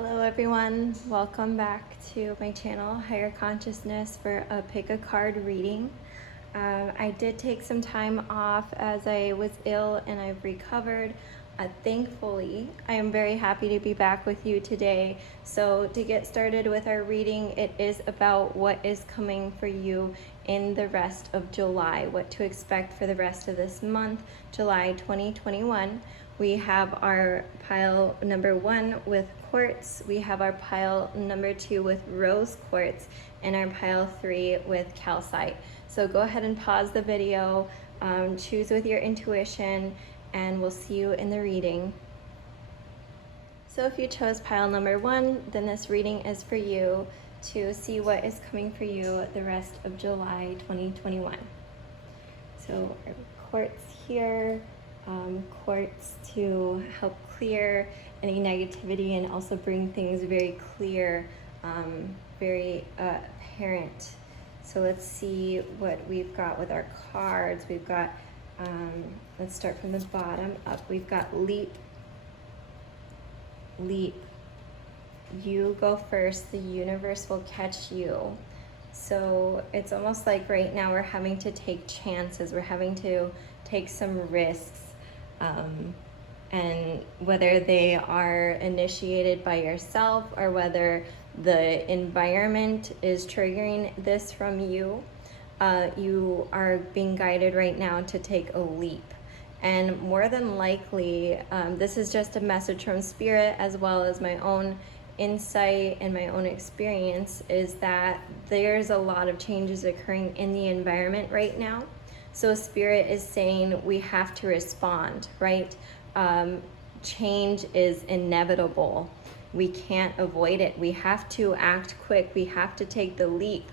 Hello everyone, welcome back to my channel, Higher Consciousness, for a pick a card reading. I did take some time off as I was ill and I've recovered. Thankfully, I am very happy to be back with you today. So to get started with our reading, it is about what is coming for you in the rest of July, what to expect for the rest of this month, July 2021. We have our pile number 1 with quartz, we have our pile number 2 with rose quartz, and our pile 3 with calcite. So go ahead and pause the video, choose with your intuition, and we'll see you in the reading. So if you chose pile number 1, then this reading is for you to see what is coming for you the rest of July 2021. So our quartz here, quartz to help clear any negativity and also bring things very clear, very apparent. So let's see what we've got with our cards. We've got, let's start from the bottom up. We've got leap, leap. You go first, the universe will catch you. So it's almost like right now we're having to take chances. We're having to take some risks. And whether they are initiated by yourself or whether the environment is triggering this from you, you are being guided right now to take a leap. And more than likely, this is just a message from Spirit, as well as my own insight and my own experience, is that there's a lot of changes occurring in the environment right now. So Spirit is saying we have to respond, right? Change is inevitable. We can't avoid it. We have to act quick. We have to take the leap,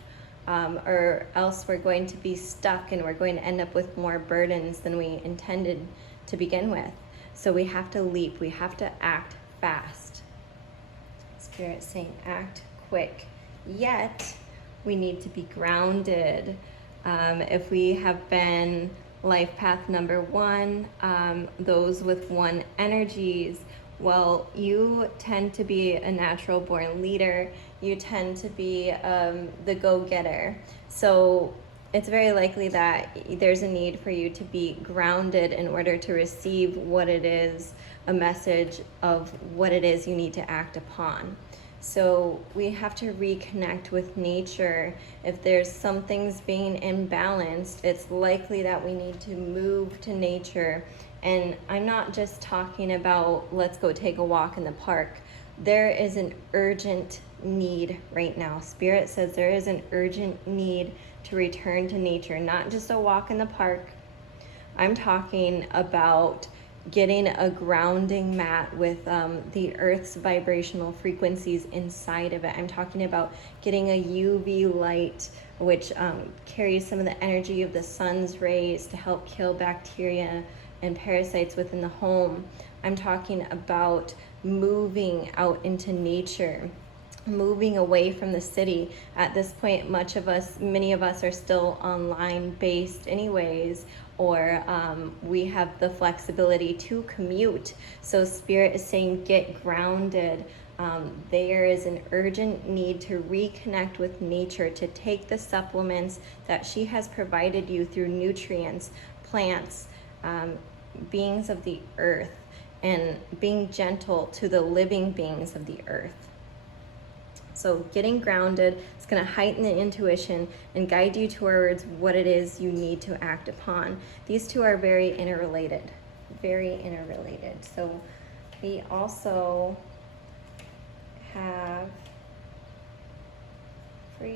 or else we're going to be stuck and we're going to end up with more burdens than we intended to begin with. So we have to leap. We have to act fast. Spirit saying act quick. Yet we need to be grounded. If we have been life path number 1, those with 1 energies, well, you tend to be a natural born leader. You tend to be the go-getter. So it's very likely that there's a need for you to be grounded in order to receive what it is, a message of what it is you need to act upon. So we have to reconnect with nature. If there's some things being imbalanced, it's likely that we need to move to nature. And I'm not just talking about let's go take a walk in the park. There is an urgent need right now. Spirit says there is an urgent need to return to nature, not just a walk in the park. I'm talking about getting a grounding mat with the earth's vibrational frequencies inside of it. I'm talking about getting a UV light, which carries some of the energy of the sun's rays to help kill bacteria and parasites within the home. I'm talking about moving out into nature, moving away from the city. At this point, many of us are still online based anyways, or we have the flexibility to commute. So Spirit is saying get grounded. There is an urgent need to reconnect with nature, to take the supplements that she has provided you through nutrients, plants, beings of the earth, and being gentle to the living beings of the earth. So getting grounded is going to heighten the intuition and guide you towards what it is you need to act upon. These two are very interrelated, very interrelated. So we also have for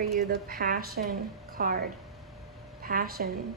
you, the Passion card. Passion.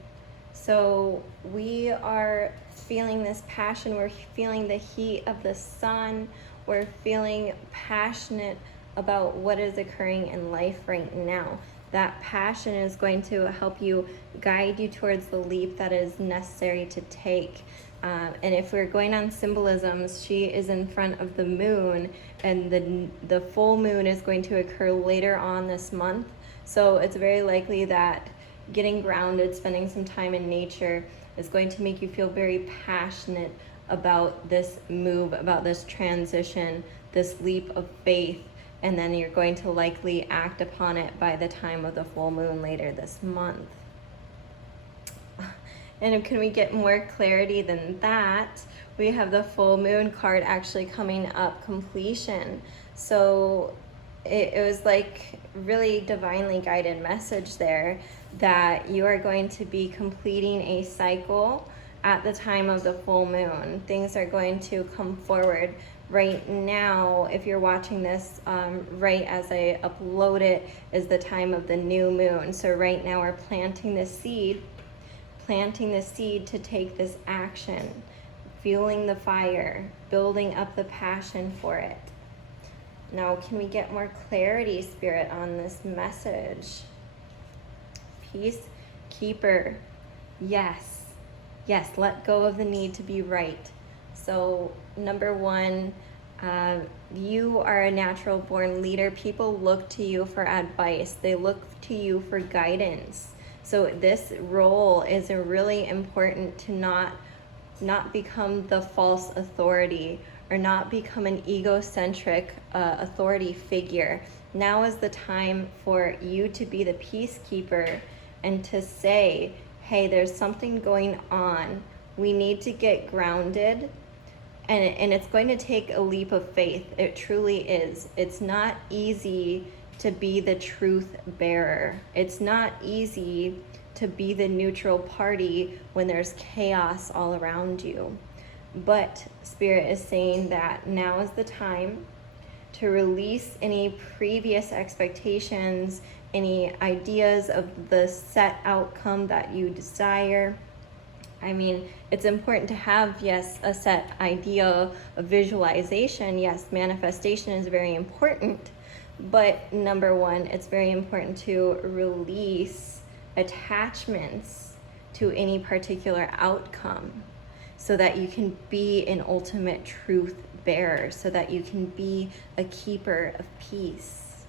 So we are feeling this passion. We're feeling the heat of the sun. We're feeling passionate about what is occurring in life right now. That passion is going to help you, guide you towards the leap that is necessary to take. And if we're going on symbolisms, she is in front of the moon, and the full moon is going to occur later on this month. So it's very likely that getting grounded, spending some time in nature, is going to make you feel very passionate about this move, about this transition, this leap of faith, and then you're going to likely act upon it by the time of the full moon later this month. And can we get more clarity than that? We have the full moon card actually coming up, completion. So it was like really divinely guided message there that you are going to be completing a cycle at the time of the full moon. Things are going to come forward. Right now, if you're watching this right as I upload it, is the time of the new moon. So right now we're planting the seed to take this action, fueling the fire, building up the passion for it. Now, can we get more clarity, Spirit, on this message? Peacekeeper. Yes, let go of the need to be right. So, number one, you are a natural born leader. People look to you for advice. They look to you for guidance. So this role is really important to not become the false authority or not become an egocentric authority figure. Now is the time for you to be the peacekeeper and to say, hey, there's something going on. We need to get grounded. And it's going to take a leap of faith. It truly is. It's not easy to be the truth bearer. It's not easy to be the neutral party when there's chaos all around you. But Spirit is saying that now is the time to release any previous expectations, any ideas of the set outcome that you desire. I mean, it's important to have, yes, a set idea, a visualization. Yes, manifestation is very important. But number one, it's very important to release attachments to any particular outcome so that you can be an ultimate truth bearer, so that you can be a keeper of peace.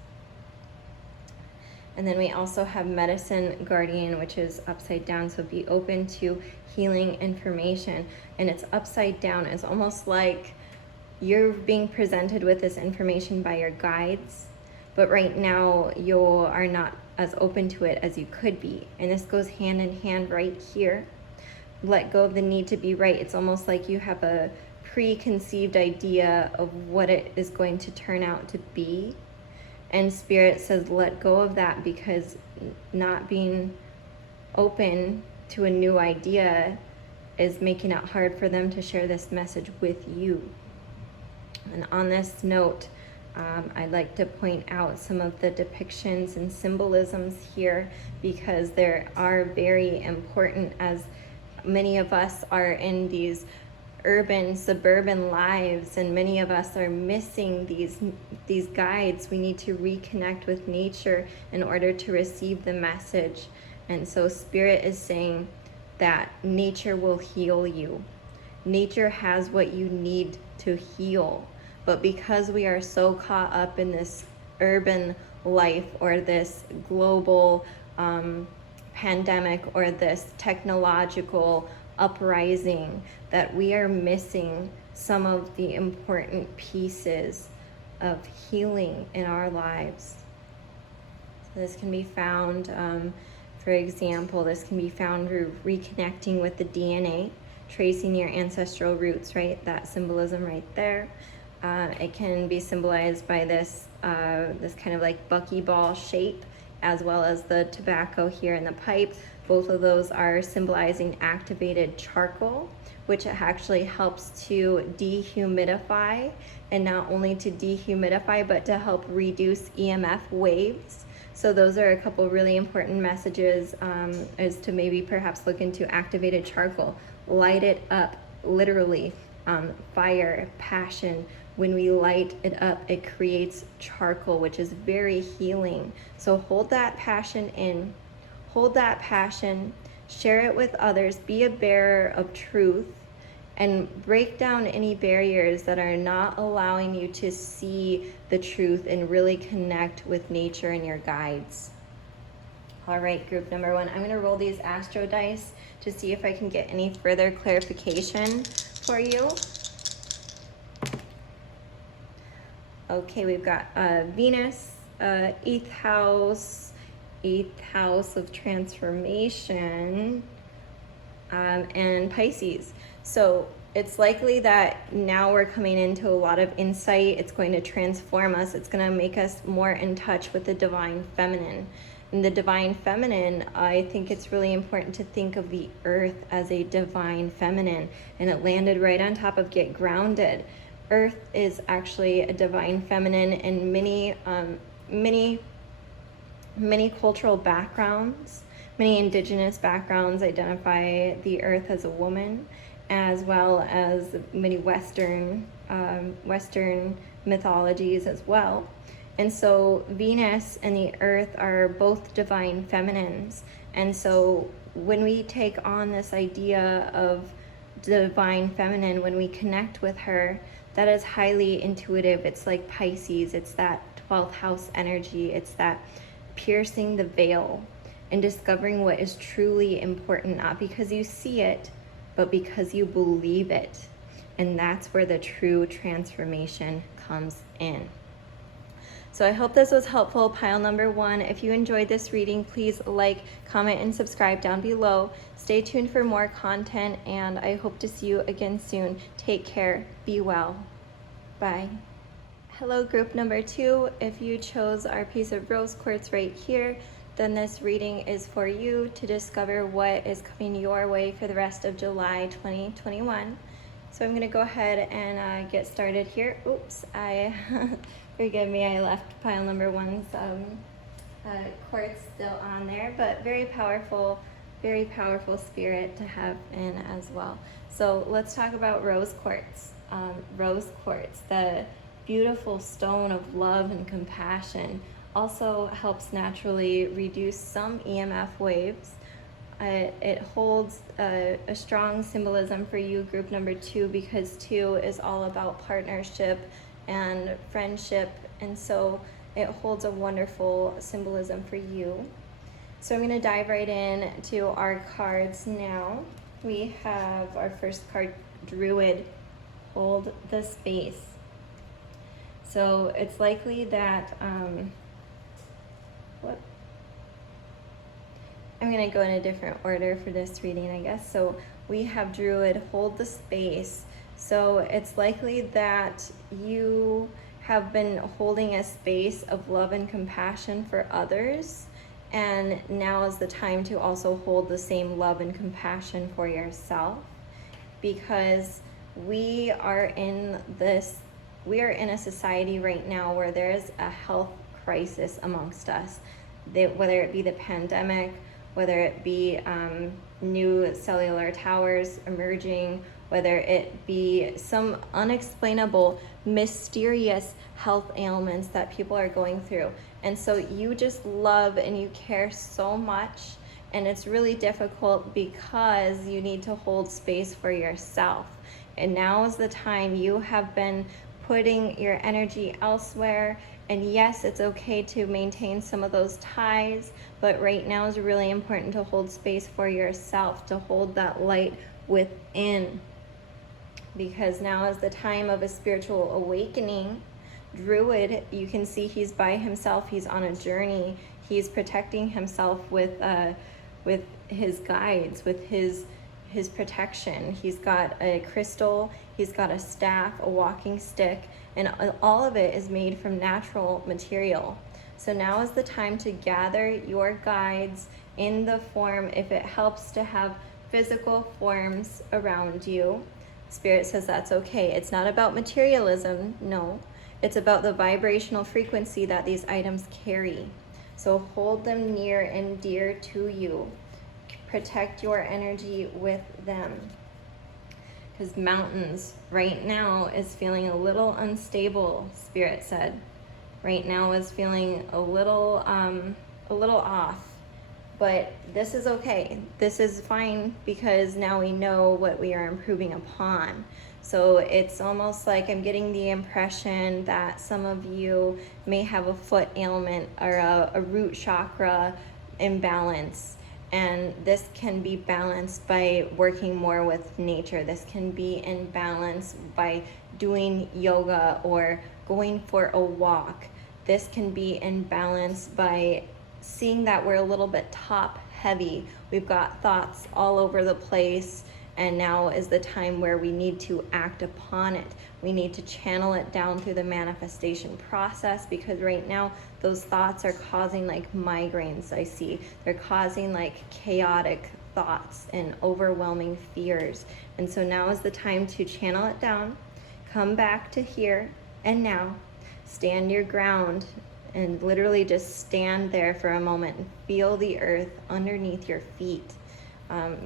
And then we also have Medicine Guardian, which is upside down, so be open to healing information. And it's upside down. It's almost like you're being presented with this information by your guides, but right now you are not as open to it as you could be. And this goes hand in hand right here. Let go of the need to be right. It's almost like you have a preconceived idea of what it is going to turn out to be. And Spirit says, let go of that, because not being open to a new idea is making it hard for them to share this message with you. And on this note, I'd like to point out some of the depictions and symbolisms here, because they are very important, as many of us are in these urban, suburban lives, and many of us are missing these guides. We need to reconnect with nature in order to receive the message. And so Spirit is saying that nature will heal you. Nature has what you need to heal. But because we are so caught up in this urban life, or this global pandemic, or this technological uprising, that we are missing some of the important pieces of healing in our lives. So this can be found, for example, this can be found through reconnecting with the DNA, tracing your ancestral roots, right? That symbolism right there. It can be symbolized by this kind of like buckyball shape, as well as the tobacco here in the pipe. Both of those are symbolizing activated charcoal, which actually helps to dehumidify, and not only to dehumidify, but to help reduce EMF waves. So those are a couple really important messages, is to maybe perhaps look into activated charcoal. Light it up, literally. Fire, passion. When we light it up, it creates charcoal, which is very healing. So hold that passion in, hold that passion, share it with others, be a bearer of truth, and break down any barriers that are not allowing you to see the truth and really connect with nature and your guides. All right, group number one, I'm going to roll these astro dice to see if I can get any further clarification for you. Okay, we've got Venus, 8th house of transformation, and Pisces. So it's likely that now we're coming into a lot of insight. It's going to transform us. It's going to make us more in touch with the divine feminine. And the divine feminine, I think it's really important to think of the earth as a divine feminine. And it landed right on top of Get Grounded. Earth is actually a divine feminine, and many cultural backgrounds, many indigenous backgrounds identify the earth as a woman, as well as many Western mythologies as well. And so Venus and the earth are both divine feminines. And so when we take on this idea of divine feminine, when we connect with her, that is highly intuitive. It's like Pisces. It's that 12th house energy. It's that piercing the veil and discovering what is truly important, not because you see it, but because you believe it. And that's where the true transformation comes in. So I hope this was helpful, pile number 1. If you enjoyed this reading, please like, comment, and subscribe down below. Stay tuned for more content, and I hope to see you again soon. Take care. Be well. Bye. Hello, group number 2. If you chose our piece of rose quartz right here, then this reading is for you to discover what is coming your way for the rest of July 2021. So I'm going to go ahead and get started here. Oops, forgive me, I left pile number 1's quartz still on there, but very powerful spirit to have in as well. So let's talk about rose quartz. Rose quartz, the beautiful stone of love and compassion, also helps naturally reduce some EMF waves. It holds a strong symbolism for you, group number 2, because 2 is all about partnership and friendship, and so it holds a wonderful symbolism for you. So I'm going to dive right in to our cards now. We have our first card, Druid, hold the space. So it's likely that I'm going to go in a different order for this reading, I guess. So we have Druid, hold the space. So it's likely that you have been holding a space of love and compassion for others, and now is the time to also hold the same love and compassion for yourself, because we are in a society right now where there is a health crisis amongst us, whether it be the pandemic, whether it be new cellular towers emerging, whether it be some unexplainable, mysterious health ailments that people are going through. And so you just love and you care so much, and it's really difficult because you need to hold space for yourself. And now is the time. You have been putting your energy elsewhere, and yes, it's okay to maintain some of those ties, but right now is really important to hold space for yourself, to hold that light within, because now is the time of a spiritual awakening. Druid, you can see he's by himself. He's on a journey. He's protecting himself with his guides, with his protection. He's got a crystal, he's got a staff, a walking stick, and all of it is made from natural material. So now is the time to gather your guides in the form, if it helps to have physical forms around you. Spirit says that's okay. It's not about materialism, no. It's about the vibrational frequency that these items carry. So hold them near and dear to you. Protect your energy with them. Because mountains right now is feeling a little unstable, Spirit said. Right now is feeling a little off. But this is okay. This is fine, because now we know what we are improving upon. So it's almost like I'm getting the impression that some of you may have a foot ailment or a root chakra imbalance. And this can be balanced by working more with nature. This can be in balance by doing yoga or going for a walk. This can be in balance by seeing that we're a little bit top heavy. We've got thoughts all over the place, and now is the time where we need to act upon it. We need to channel it down through the manifestation process, because right now those thoughts are causing like migraines. I see they're causing like chaotic thoughts and overwhelming fears. And so now is the time to channel it down, come back to here and now, stand your ground, and literally just stand there for a moment and feel the earth underneath your feet.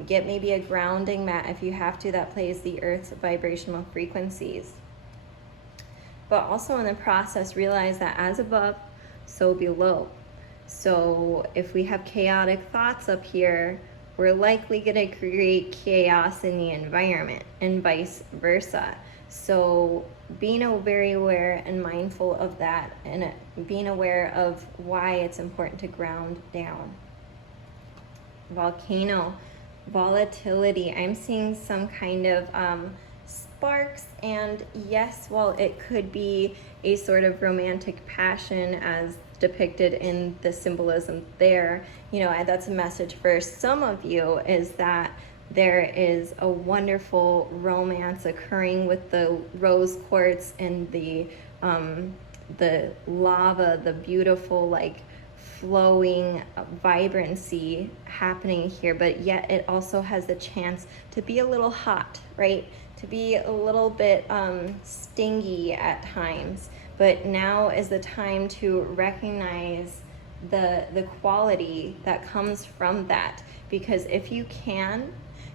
Get maybe a grounding mat if you have to, that plays the earth's vibrational frequencies. But also in the process, realize that as above, so below. So if we have chaotic thoughts up here, we're likely going to create chaos in the environment, and vice versa. So being very aware and mindful of that, and being aware of why it's important to ground down. Volcano, volatility. I'm seeing some kind of sparks, and yes, while it could be a sort of romantic passion as depicted in the symbolism there, you know, that's a message for some of you, is that there is a wonderful romance occurring with the rose quartz and the lava, the beautiful like flowing vibrancy happening here, but yet it also has the chance to be a little hot, right? To be a little bit stingy at times. But now is the time to recognize the quality that comes from that, because if you can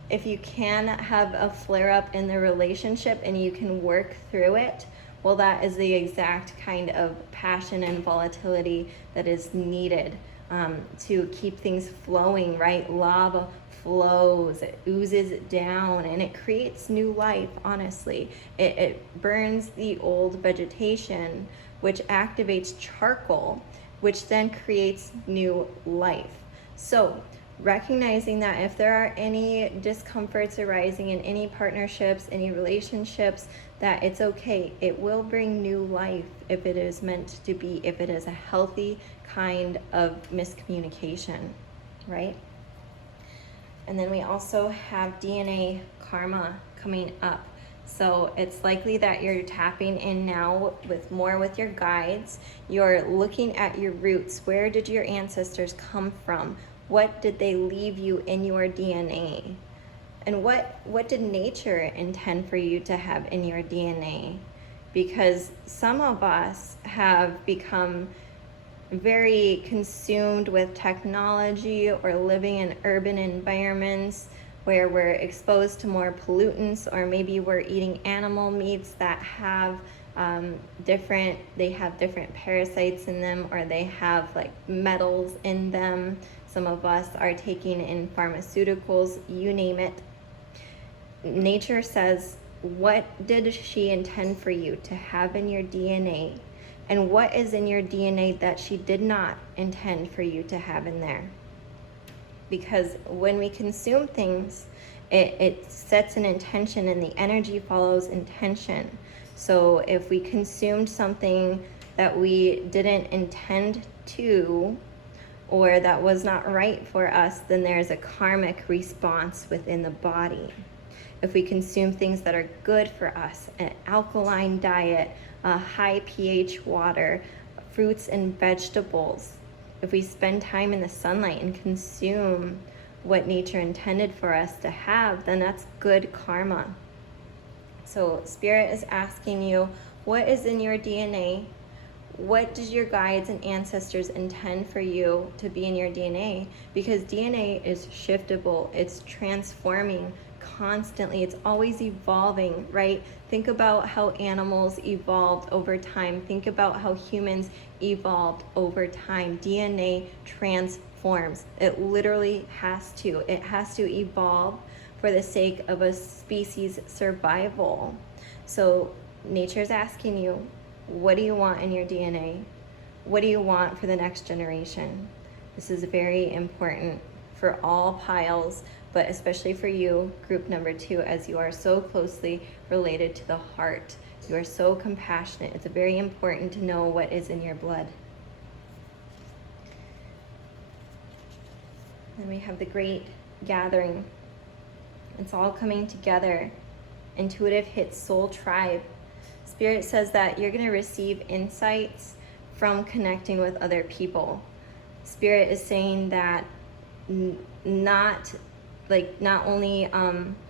have a flare-up in the relationship and you can work through it, well, that is the exact kind of passion and volatility that is needed to keep things flowing, right? Lava flows, it oozes down, and it creates new life, honestly. It burns the old vegetation, which activates charcoal, which then creates new life. So recognizing that if there are any discomforts arising in any partnerships, any relationships, that it's okay. It will bring new life if it is meant to be, if it is a healthy kind of miscommunication, right? And then we also have DNA karma coming up. So it's likely that you're tapping in now with more with your guides. You're looking at your roots. Where did your ancestors come from? What did they leave you in your DNA? And what did nature intend for you to have in your DNA? Because some of us have become very consumed with technology or living in urban environments where we're exposed to more pollutants, or maybe we're eating animal meats that have different parasites in them, or they have like metals in them. Some of us are taking in pharmaceuticals, you name it. Nature says, what did she intend for you to have in your DNA? And what is in your DNA that she did not intend for you to have in there? Because when we consume things, it sets an intention, and the energy follows intention. So if we consumed something that we didn't intend to, or that was not right for us, then there's a karmic response within the body. If we consume things that are good for us, an alkaline diet, a high pH water, fruits and vegetables, if we spend time in the sunlight and consume what nature intended for us to have, then that's good karma. So Spirit is asking you, what is in your DNA? What did your guides and ancestors intend for you to be in your DNA? Because DNA is shiftable, it's transforming constantly, it's always evolving, right? Think about how animals evolved over time. Think about how humans evolved over time. DNA transforms. It literally has to. It has to evolve for the sake of a species survival. So nature's asking you, what do you want in your DNA? What do you want for the next generation? This is very important for all piles, but especially for you, group number 2, as you are so closely related to the heart. You are so compassionate. It's very important to know what is in your blood. And we have the great gathering. It's all coming together. Intuitive hits soul tribe. Spirit says that you're going to receive insights from connecting with other people. Spirit is saying that not only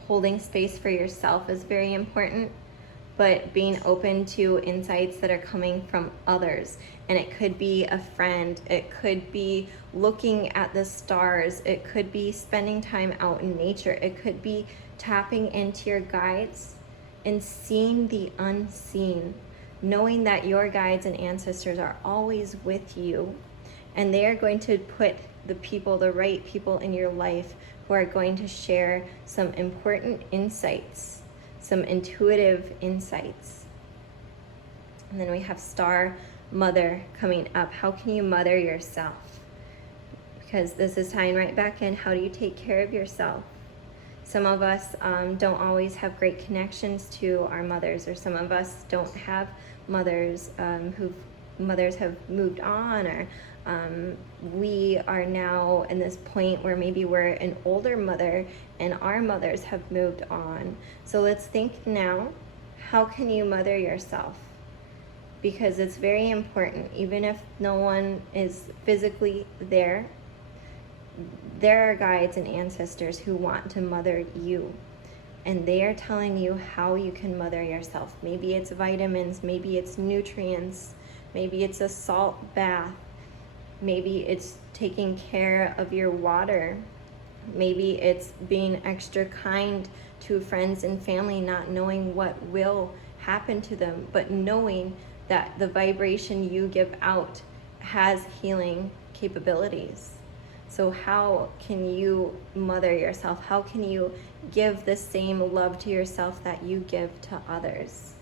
holding space for yourself is very important, but being open to insights that are coming from others. And it could be a friend, it could be looking at the stars, it could be spending time out in nature, it could be tapping into your guides and seeing the unseen, knowing that your guides and ancestors are always with you, and they are going to put the right people in your life who are going to share some important insights, some intuitive insights. And then we have Star Mother coming up. How can you mother yourself? Because this is tying right back in. How do you take care of yourself? Some of us don't always have great connections to our mothers, or some of us don't have mothers mothers have moved on, or we are now in this point where maybe we're an older mother and our mothers have moved on. So let's think now, how can you mother yourself? Because it's very important. Even if no one is physically there, there are guides and ancestors who want to mother you, and they are telling you how you can mother yourself. Maybe it's vitamins, maybe it's nutrients, maybe it's a salt bath, maybe it's taking care of your water, maybe it's being extra kind to friends and family, not knowing what will happen to them, but knowing that the vibration you give out has healing capabilities. So how can you mother yourself? How can you give the same love to yourself that you give to others?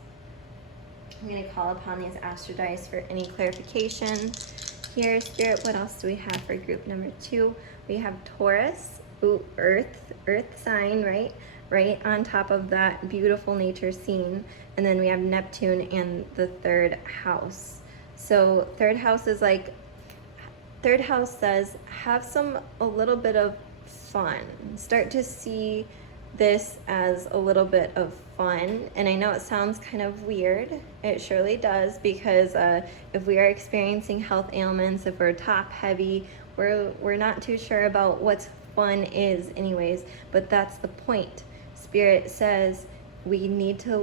I'm going to call upon these astro dice for any clarification. Here, Spirit, what else do we have for group number 2? We have Taurus, earth sign, right? Right on top of that beautiful nature scene. And then we have Neptune and the 3rd house. So 3rd house is like, 3rd house says, have a little bit of fun. Start to see this as a little bit of fun. And I know it sounds kind of weird. It surely does, because if we are experiencing health ailments, if we're top heavy, we're not too sure about what fun is anyways, but that's the point. Spirit says we need to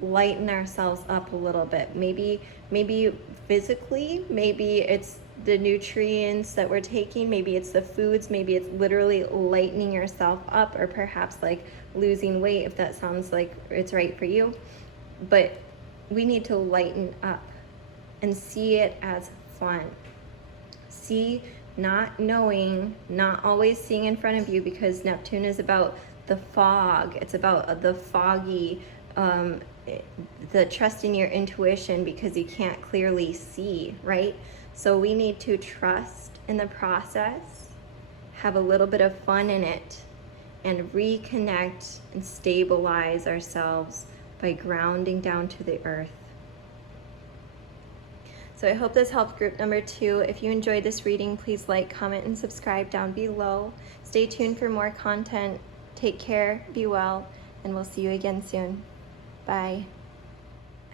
lighten ourselves up a little bit. Maybe physically, maybe it's the nutrients that we're taking, maybe it's the foods, maybe it's literally lightening yourself up, or perhaps like losing weight if that sounds like it's right for you. But we need to lighten up and see it as fun. See, not knowing, not always seeing in front of you, because Neptune is about the fog. It's about the foggy, the trusting your intuition because you can't clearly see, right? So we need to trust in the process, have a little bit of fun in it, and reconnect and stabilize ourselves by grounding down to the earth. So I hope this helped group number 2. If you enjoyed this reading, please like, comment, and subscribe down below. Stay tuned for more content. Take care, be well, and we'll see you again soon. Bye.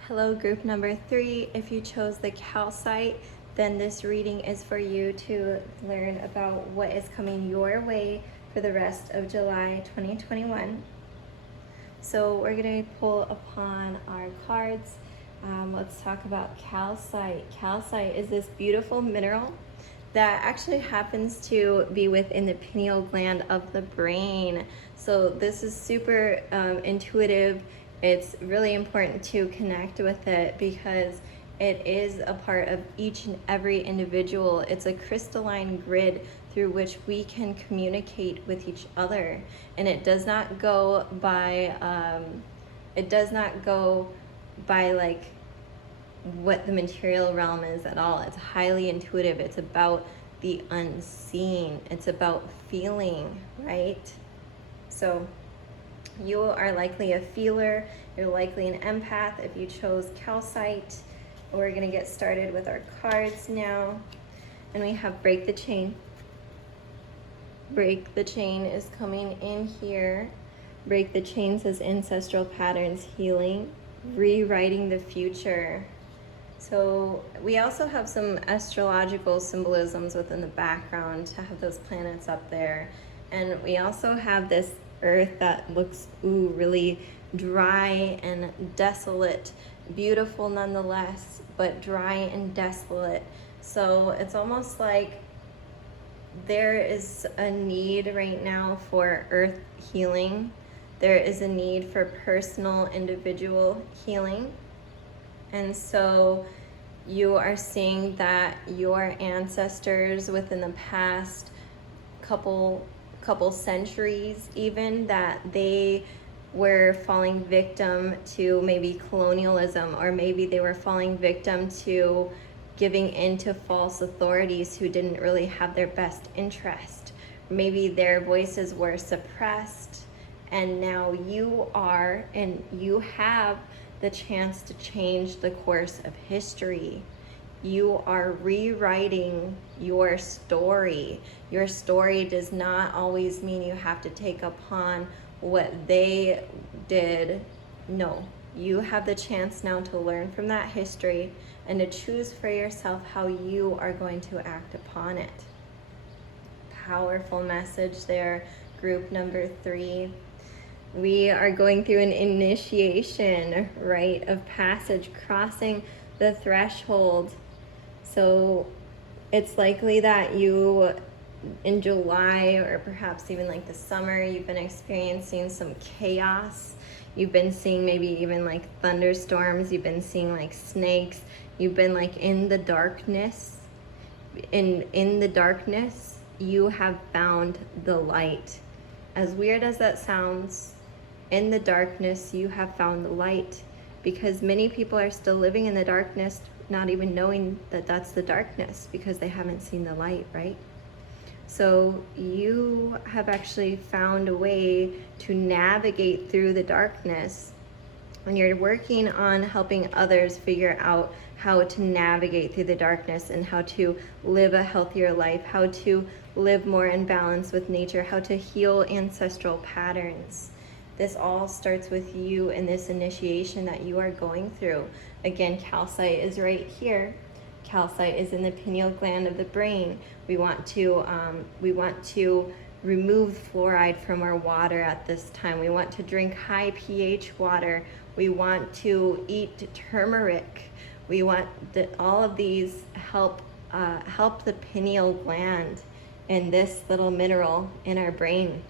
Hello, group number 3. If you chose the calcite, then this reading is for you to learn about what is coming your way for the rest of July 2021. So we're going to pull upon our cards. Let's talk about calcite. Calcite is this beautiful mineral that actually happens to be within the pineal gland of the brain. So this is super intuitive. It's really important to connect with it because it is a part of each and every individual. It's a crystalline grid through which we can communicate with each other. And it does not go by, like what the material realm is at all. It's highly intuitive. It's about the unseen. It's about feeling, right? So you are likely a feeler. You're likely an empath if you chose calcite. We're going to get started with our cards now. And we have break the chain. Break the chain is coming in here. Break the chain says ancestral patterns healing, rewriting the future. So we also have some astrological symbolisms within the background to have those planets up there. And we also have this earth that looks really dry and desolate, beautiful nonetheless, but dry and desolate. So it's almost like there is a need right now for earth healing. There is a need for personal, individual healing. And so you are seeing that your ancestors within the past couple centuries even, that they were falling victim to maybe colonialism, or maybe they were falling victim to giving in to false authorities who didn't really have their best interest. Maybe their voices were suppressed, and now you are, and you have the chance to change the course of history. You are rewriting your story. Your story does not always mean you have to take upon what they did. No, you have the chance now to learn from that history and to choose for yourself how you are going to act upon it. Powerful message there, group number 3. We are going through an initiation, rite of passage, crossing the threshold. So it's likely that you, in July, or perhaps even like the summer, you've been experiencing some chaos. You've been seeing maybe even like thunderstorms. You've been seeing like snakes. You've been like in the darkness. In the darkness, you have found the light. As weird as that sounds, in the darkness, you have found the light, because many people are still living in the darkness, not even knowing that that's the darkness, because they haven't seen the light, right? So you have actually found a way to navigate through the darkness, and you're working on helping others figure out how to navigate through the darkness and how to live a healthier life, how to live more in balance with nature, how to heal ancestral patterns. This all starts with you in this initiation that you are going through. Again, calcite is right here. Calcite is in the pineal gland of the brain. We want to remove fluoride from our water at this time. We want to drink high pH water. We want to eat turmeric. We want all of these help the pineal gland and this little mineral in our brain.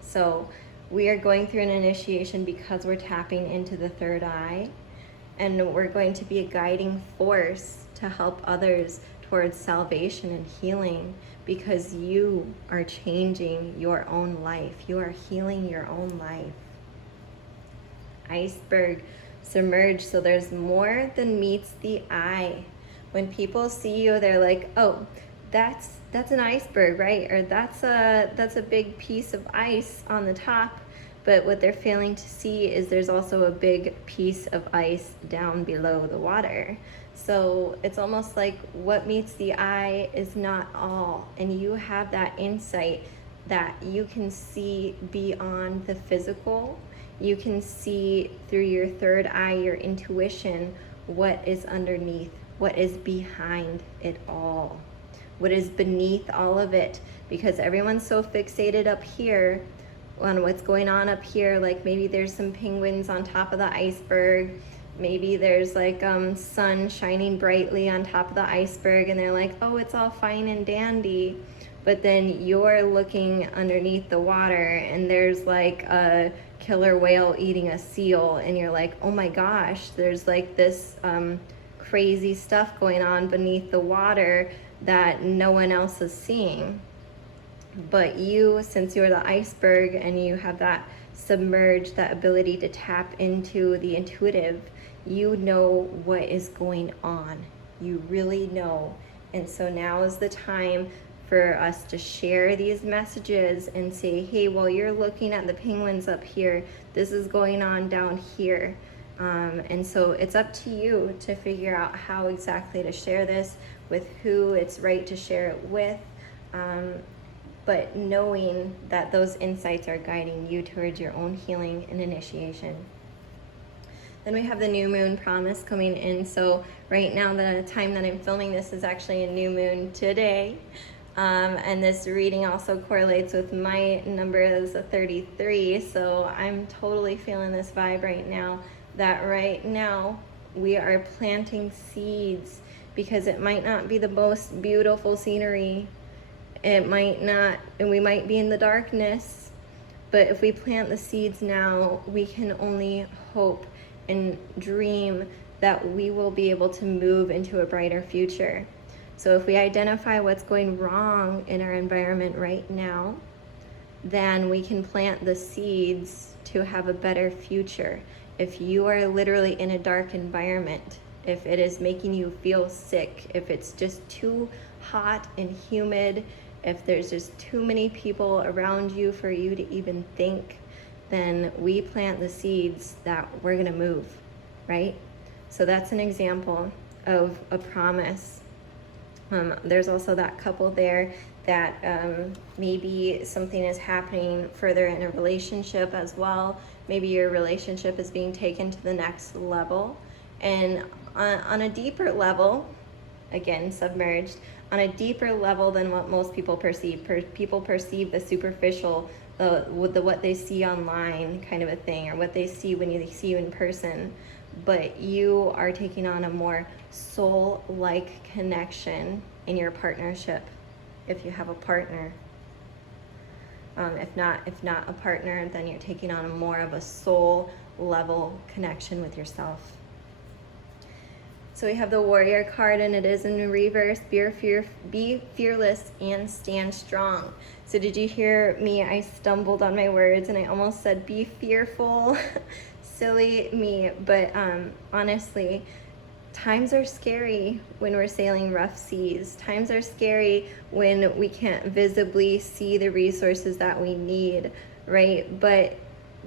So we are going through an initiation because we're tapping into the third eye, and we're going to be a guiding force to help others towards salvation and healing, because you are changing your own life. You are healing your own life. Iceberg, submerged, so there's more than meets the eye. When people see you, they're like, oh, that's an iceberg, right? Or that's a big piece of ice on the top. But what they're failing to see is there's also a big piece of ice down below the water. So it's almost like what meets the eye is not all. And you have that insight that you can see beyond the physical. You can see through your third eye, your intuition, what is underneath, what is behind it all, what is beneath all of it. Because everyone's so fixated up here on what's going on up here. Like maybe there's some penguins on top of the iceberg. Maybe there's like sun shining brightly on top of the iceberg, and they're like, oh, it's all fine and dandy. But then you're looking underneath the water and there's like a killer whale eating a seal, and you're like, oh my gosh, there's like this crazy stuff going on beneath the water that no one else is seeing. But you, since you're the iceberg and you have that submerged, that ability to tap into the intuitive, you know what is going on. You really know. And so now is the time for us to share these messages and say, hey, while you're looking at the penguins up here, this is going on down here. And so it's up to you to figure out how exactly to share this, with who it's right to share it with, but knowing that those insights are guiding you towards your own healing and initiation. Then we have the new moon promise coming in. So right now, the time that I'm filming this is actually a new moon today. And this reading also correlates with my number as a 33. So I'm totally feeling this vibe right now, that right now we are planting seeds, because it might not be the most beautiful scenery. It might not, and we might be in the darkness, but if we plant the seeds now, we can only hope and dream that we will be able to move into a brighter future. So if we identify what's going wrong in our environment right now, then we can plant the seeds to have a better future. If you are literally in a dark environment, if it is making you feel sick, if it's just too hot and humid, if there's just too many people around you for you to even think, then we plant the seeds that we're gonna move, right? So that's an example of a promise. There's also that couple there that maybe something is happening further in a relationship as well. Maybe your relationship is being taken to the next level. And on a deeper level, again, submerged, on a deeper level than what most people perceive. People perceive the superficial, what they see online kind of a thing, or what they see when you see you in person. But you are taking on a more soul-like connection in your partnership, if you have a partner. If not a partner, then you're taking on more of a soul level connection with yourself. So we have the Warrior card, and it is in reverse. Be fearless and stand strong. So did you hear me? I stumbled on my words and I almost said be fearful. Silly me. But honestly, times are scary when we're sailing rough seas. Times are scary when we can't visibly see the resources that we need, right? But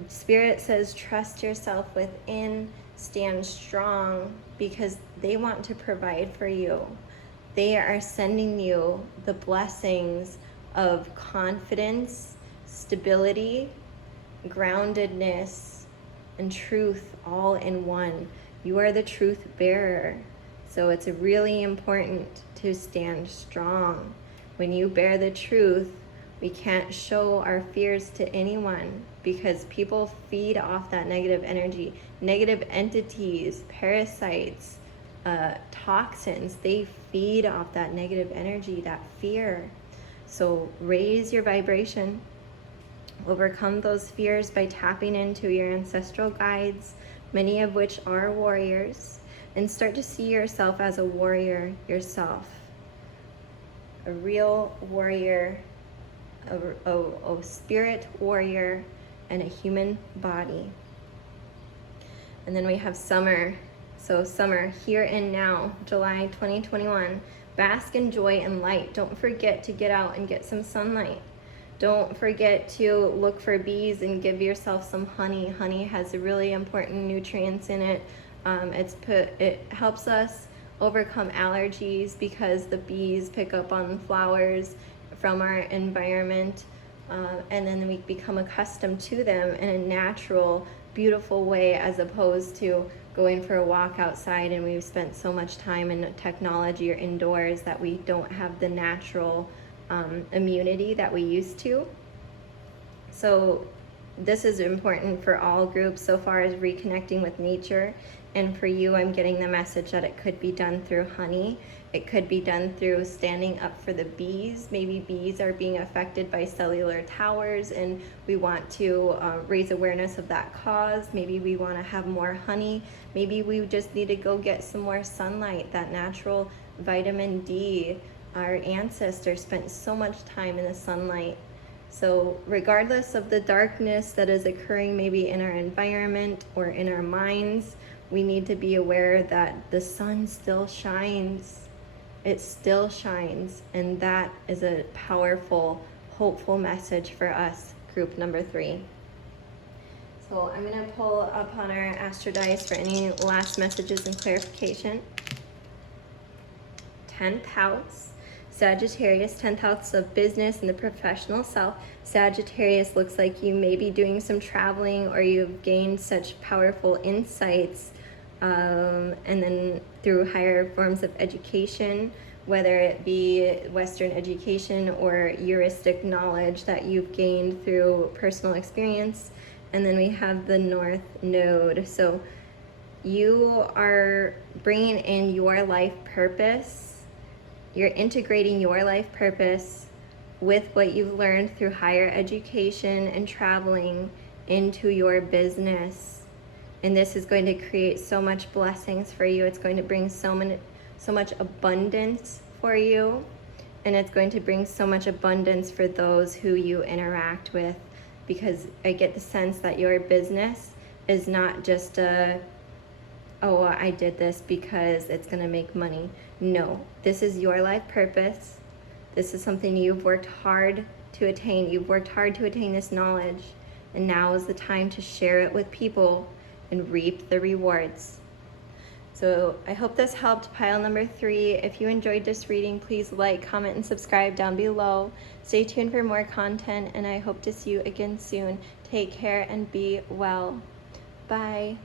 Spirit says trust yourself within, stand strong, because they want to provide for you. They are sending you the blessings of confidence, stability, groundedness, and truth all in one. You are the truth bearer. So it's really important to stand strong. When you bear the truth, we can't show our fears to anyone, because people feed off that negative energy. Negative entities, parasites, toxins, they feed off that negative energy, that fear. So raise your vibration. Overcome those fears by tapping into your ancestral guides, many of which are warriors, and start to see yourself as a warrior yourself. A real warrior, a spirit warrior, and a human body. And then we have summer. So summer, here and now, July 2021. Bask in joy and light. Don't forget to get out and get some sunlight. Don't forget to look for bees and give yourself some honey. Honey has really important nutrients in it. It helps us overcome allergies, because the bees pick up on flowers from our environment, and then we become accustomed to them in a natural, beautiful way, as opposed to going for a walk outside and we've spent so much time in technology or indoors that we don't have the natural immunity that we used to. So this is important for all groups so far as reconnecting with nature. And for you, I'm getting the message that it could be done through honey. It could be done through standing up for the bees. Maybe bees are being affected by cellular towers and we want to raise awareness of that cause. Maybe we want to have more honey. Maybe we just need to go get some more sunlight, that natural vitamin D. Our ancestors spent so much time in the sunlight. So regardless of the darkness that is occurring maybe in our environment or in our minds, we need to be aware that the sun still shines. it still shines. And that is a powerful, hopeful message for us, group number 3. So I'm going to pull up on our Astro Dice for any last messages and clarification. 10th house, Sagittarius, 10th house of business and the professional self. Sagittarius looks like you may be doing some traveling, or you've gained such powerful insights, and then through higher forms of education, whether it be Western education or heuristic knowledge that you've gained through personal experience. And then we have the North Node. So you are bringing in your life purpose. You're integrating your life purpose with what you've learned through higher education and traveling into your business. And this is going to create so much blessings for you. It's going to bring so much abundance for you. And it's going to bring so much abundance for those who you interact with. Because I get the sense that your business is not just oh, I did this because it's going to make money. No, this is your life purpose. This is something you've worked hard to attain. You've worked hard to attain this knowledge. And now is the time to share it with people and reap the rewards. So I hope this helped pile number 3. If you enjoyed this reading, please like, comment, and subscribe down below. Stay tuned for more content, and I hope to see you again soon. Take care and be well. Bye.